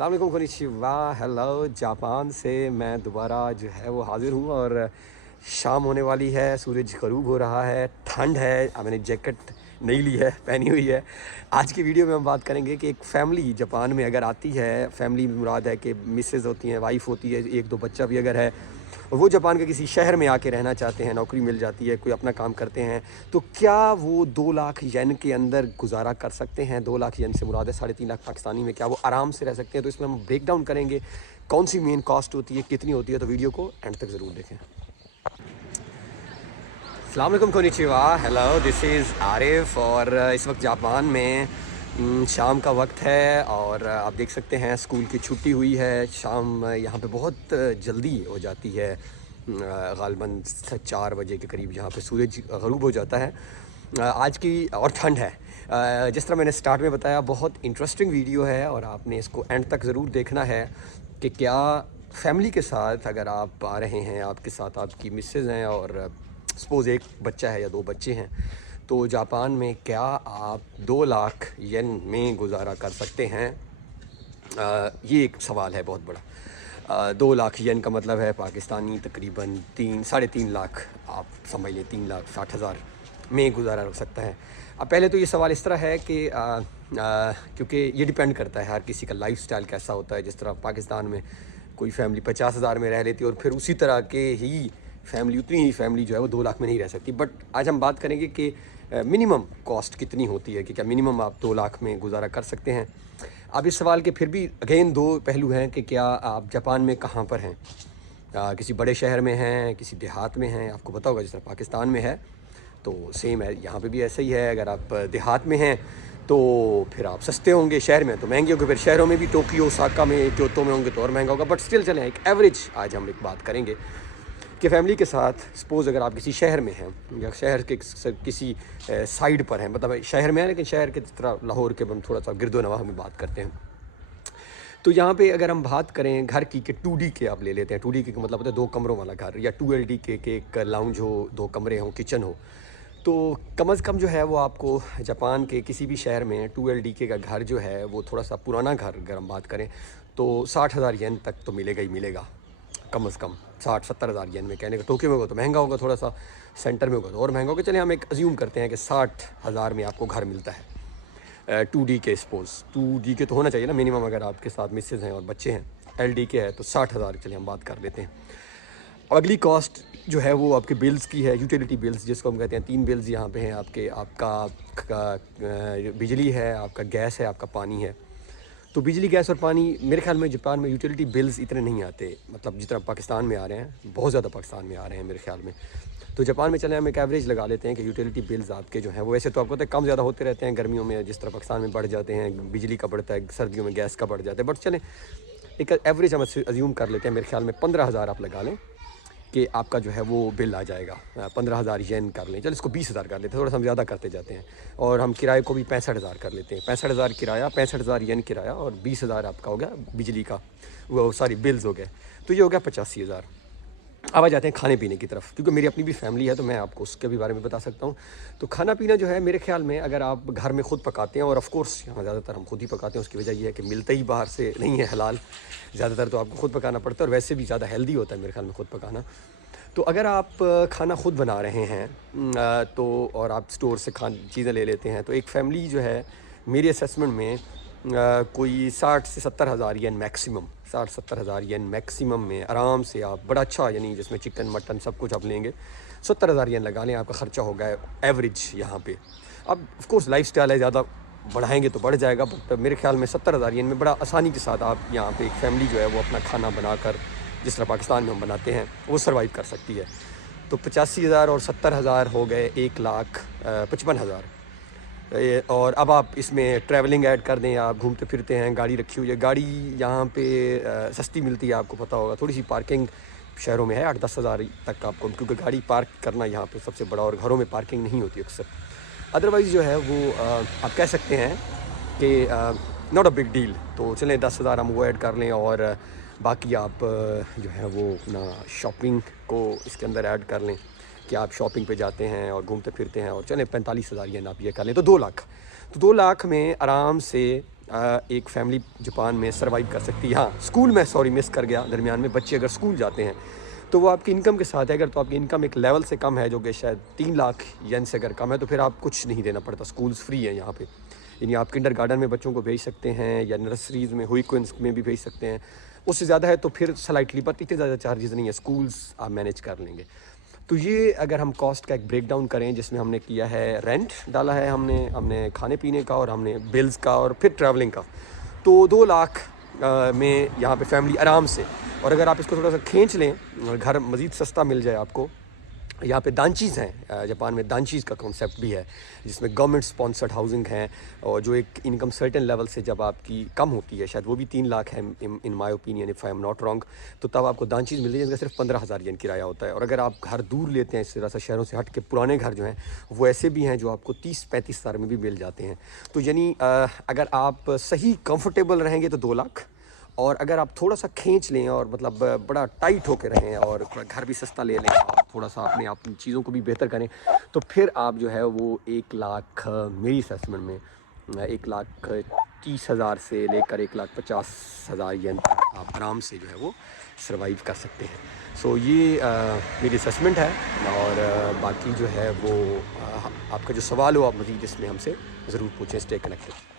अस्सलाम वालेकुम konnichiwa, hello Japan से मैं दोबारा जो है वो हाज़िर हूँ। और शाम होने वाली है, सूरज ग़रूब हो रहा है, ठंड है। मैंने जैकेट नहीं ली है, पहनी हुई है। आज की वीडियो में हम बात करेंगे कि एक फ़ैमिली जापान में अगर आती है, फ़ैमिली मुराद है कि मिसेज़ होती हैं, वाइफ़ होती है, एक दो बच्चा भी अगर है, और वो जापान के किसी शहर में आके रहना चाहते हैं, नौकरी मिल जाती है, कोई अपना काम करते हैं, तो क्या वो 2 लाख येन के अंदर गुजारा कर सकते हैं? 2 लाख येन से मुराद है 3.5 लाख पाकिस्तानी में, क्या वो आराम से रह सकते हैं? तो इसमें हम ब्रेक डाउन करेंगे, कौन सी मेन कॉस्ट होती है, कितनी होती है। तो वीडियो को एंड तक ज़रूर देखें। अस्सलाम वालेकुम konnichiwa, hello, this is Arif. और इस वक्त जापान में शाम का वक्त है और आप देख सकते हैं स्कूल की छुट्टी हुई है। शाम यहाँ पे बहुत जल्दी हो जाती है, ग़ालिबन 4 बजे के करीब यहाँ पे सूरज ग़रूब हो जाता है। आज की और ठंड है। जिस तरह मैंने स्टार्ट में बताया, बहुत इंटरेस्टिंग वीडियो है और आपने इसको एंड तक ज़रूर देखना है कि क्या फैमिली के साथ अगर आप आ रहे हैं, आपके साथ आपकी मिसेज़ हैं और सपोज़ एक बच्चा है या 2 बच्चे हैं, तो जापान में क्या आप 2 लाख येन में गुजारा कर सकते हैं? ये एक सवाल है बहुत बड़ा। 2 लाख येन का मतलब है पाकिस्तानी तकरीबन 3-3.5 लाख, आप समझ लें 3,60,000 में गुजारा हो सकता है। अब पहले तो ये सवाल इस तरह है कि क्योंकि ये डिपेंड करता है हर किसी का लाइफ़स्टाइल कैसा होता है। जिस तरह पाकिस्तान में कोई फ़ैमिली 50,000 में रह लेती है और फिर उसी तरह के ही फैमिली, उतनी ही फैमिली जो है वो 2 लाख में नहीं रह सकती। बट आज हम बात करेंगे कि मिनिमम कॉस्ट कितनी होती है, कि क्या मिनिमम आप 2 लाख में गुजारा कर सकते हैं। अब इस सवाल के फिर भी अगेन 2 पहलू हैं कि क्या आप जापान में कहाँ पर हैं, किसी बड़े शहर में हैं, किसी देहात में हैं। आपको पता होगा जिस तरह पाकिस्तान में है तो सेम है, यहाँ पे भी ऐसा ही है। अगर आप देहात में हैं तो फिर आप सस्ते होंगे, शहर में तो महंगे होंगे। फिर शहरों में भी टोक्यो, ओसाका में, क्योतो में होंगे तो और महंगा होगा। बट स्टिल चलें, एक एवरेज आज हम एक बात करेंगे कि फैमिली के साथ सपोज़ अगर आप किसी शहर में हैं या शहर के किसी साइड पर हैं, मतलब शहर में है लेकिन शहर के तरह लाहौर के हम थोड़ा सा गिरदो नवाह में बात करते हैं, तो यहाँ पे अगर हम बात करें घर की कि 2D के आप ले लेते हैं। 2D के मतलब होता है 2 कमरों वाला घर, या 2LD के एक लाउंज हो, 2 कमरे हों, किचन हो, तो कम से कम जो है वो आपको जापान के किसी भी शहर में 2LD का घर जो है वो थोड़ा सा पुराना घर अगर हम बात करें तो 60,000 येन तक तो मिलेगा ही मिलेगा, कम से कम 60-70,000 येन में। कहने का टोक्यो में होगा तो महंगा होगा, थोड़ा सा सेंटर में होगा तो और महंगा होगा। चलिए हम एक अज्यूम करते हैं कि 60,000 में आपको घर मिलता है 2D के। सपोज़ 2D के तो होना चाहिए ना मिनिमम, अगर आपके साथ मिसेज़ हैं और बच्चे हैं। LD के है तो 60,000 चलिए हम बात कर लेते हैं। अगली कॉस्ट जो है वो आपके बिल्स की है, यूटिलिटी बिल्स जिसको हम कहते हैं। 3 बिल्स यहाँ पे हैं आपके, आपका बिजली है, आपका गैस है, आपका पानी है। तो बिजली, गैस और पानी मेरे ख्याल में जापान में यूटिलिटी बिल्स इतने नहीं आते, मतलब जितना पाकिस्तान में आ रहे हैं, बहुत ज़्यादा पाकिस्तान में आ रहे हैं मेरे ख्याल में। तो जापान में चले हम एक एवरेज लगा लेते हैं कि यूटिलिटी बिल्स आपके जो हैं वो वैसे तो आपको पता है कम ज़्यादा होते रहते हैं। गर्मियों में जिस तरह पाकिस्तान में बढ़ जाते हैं, बिजली का बढ़ता है, सर्दियों में गैस का बढ़ जाता है। बट चलें एक एवरेज हम अज्यूम कर लेते हैं, मेरे ख्याल में 15,000 आप लगा लें कि आपका जो है वो बिल आ जाएगा। 15,000 येन कर लें, चल इसको 20,000 कर लेते हैं, थोड़ा सा हम ज़्यादा करते जाते हैं। और हम किराए को भी 65,000 कर लेते हैं। 65,000 किराया, 65,000 येन किराया और 20,000 आपका हो गया बिजली का, वो सारी बिल्स हो गए, तो ये हो गया 85,000। अब आ जाते हैं खाने पीने की तरफ, क्योंकि मेरी अपनी भी फैमिली है तो मैं आपको उसके भी बारे में बता सकता हूँ। तो खाना पीना जो है मेरे ख्याल में अगर आप घर में ख़ुद पकाते हैं, और ऑफ़ कोर्स यहाँ ज़्यादातर हम खुद ही पकाते हैं, उसकी वजह ये है कि मिलता ही बाहर से नहीं है हलाल, ज़्यादातर तो आपको ख़ुद पकाना पड़ता है और वैसे भी ज़्यादा हेल्दी होता है मेरे ख्याल में ख़ुद पकाना। तो अगर आप खाना ख़ुद बना रहे हैं तो और आप स्टोर से चीज़ें ले लेते हैं, तो एक फ़ैमिली जो है मेरी असेसमेंट में कोई 60 से 70,000 येन मैक्सिमम, 60-70,000 येन मैक्सिमम में आराम से आप बड़ा अच्छा, यानी जिसमें चिकन मटन सब कुछ आप लेंगे, 70,000 येन लगा लें, आपका ख़र्चा होगा एवरेज यहाँ पे। अब ऑफ कोर्स लाइफ स्टाइल है, ज़्यादा बढ़ाएंगे तो बढ़ जाएगा, बट मेरे ख्याल में 70,000 येन में बड़ा आसानी के साथ आप यहाँ पे एक फ़ैमिली जो है वो अपना खाना बनाकर, जिस तरह पाकिस्तान में हम बनाते हैं, वो सर्वाइव कर सकती है। तो 85,000 और 70,000 हो गए 1,55,000। और अब आप इसमें ट्रैवलिंग ऐड कर दें, आप घूमते फिरते हैं, गाड़ी रखी हुई है, गाड़ी यहाँ पे सस्ती मिलती है, आपको पता होगा। थोड़ी सी पार्किंग शहरों में है 8-10 हज़ार तक आपको, क्योंकि गाड़ी पार्क करना यहाँ पे सबसे बड़ा, और घरों में पार्किंग नहीं होती अक्सर। अदरवाइज़ जो है वो आप कह सकते हैं कि नॉट अ बिग डील। तो चलें 10,000 हम वो ऐड कर लें, और बाकी आप जो है वो अपना शॉपिंग को इसके अंदर ऐड कर लें कि आप शॉपिंग पे जाते हैं और घूमते फिरते हैं, और चलें 45,000 येन आप ये कर लें, तो 2 लाख। तो 2 लाख में आराम से एक फैमिली जापान में सर्वाइव कर सकती है। हाँ, स्कूल में सॉरी मिस कर गया दरमियान में, बच्चे अगर स्कूल जाते हैं तो वो आपकी इनकम के साथ है। अगर तो आपकी इनकम एक लेवल से कम है जो कि शायद 3 लाख येन से अगर कम है तो फिर आप कुछ नहीं देना पड़ता, स्कूल्स फ्री हैं यहाँ पे। यानी आप किंडरगार्टन में बच्चों को भेज सकते हैं या नर्सरीज़ में, हुईक्विंस में भी भेज सकते हैं। उससे ज़्यादा है तो फिर स्लाइटली, पर इतने ज़्यादा चार्जेस नहीं है, स्कूल्स आप मैनेज कर लेंगे। तो ये अगर हम कॉस्ट का एक ब्रेक डाउन करें, जिसमें हमने किया है रेंट डाला है हमने खाने पीने का और हमने बिल्स का और फिर ट्रैवलिंग का, तो 2 लाख में यहाँ पे फैमिली आराम से। और अगर आप इसको थोड़ा सा खींच लें और घर मज़ीद सस्ता मिल जाए आपको, यहाँ पे दांचीज़ हैं, जापान में दांचीज़ का कॉन्सेप्ट भी है जिसमें गवर्नमेंट स्पॉन्सर्ड हाउसिंग है, और जो एक इनकम सर्टेन लेवल से जब आपकी कम होती है, शायद वो भी 3 लाख है in my opinion if I am not wrong, तो तब आपको दांचीज़ मिलती है जिसका सिर्फ 15,000 येन किराया होता है। और अगर आप घर दूर लेते हैं, इस तरह से शहरों से हट के, पुराने घर जो हैं वो ऐसे भी हैं जो आपको 30-35 हज़ार में भी मिल जाते हैं। तो यानी अगर आप सही कंफर्टेबल रहेंगे तो 2 लाख, और अगर आप थोड़ा सा खींच लें और मतलब बड़ा टाइट होके रहें और घर भी सस्ता ले लें और थोड़ा सा अपने आप चीज़ों को भी बेहतर करें, तो फिर आप जो है वो 1 लाख, मेरी असेसमेंट में 1,30,000 से लेकर 1,50,000 येन तक आप आराम से जो है वो सर्वाइव कर सकते हैं। सो ये मेरी असेसमेंट है। और बाकी जो है वो आपका जो सवाल हो आप मज़ीद इसमें हमसे ज़रूर पूछें। Stay connected.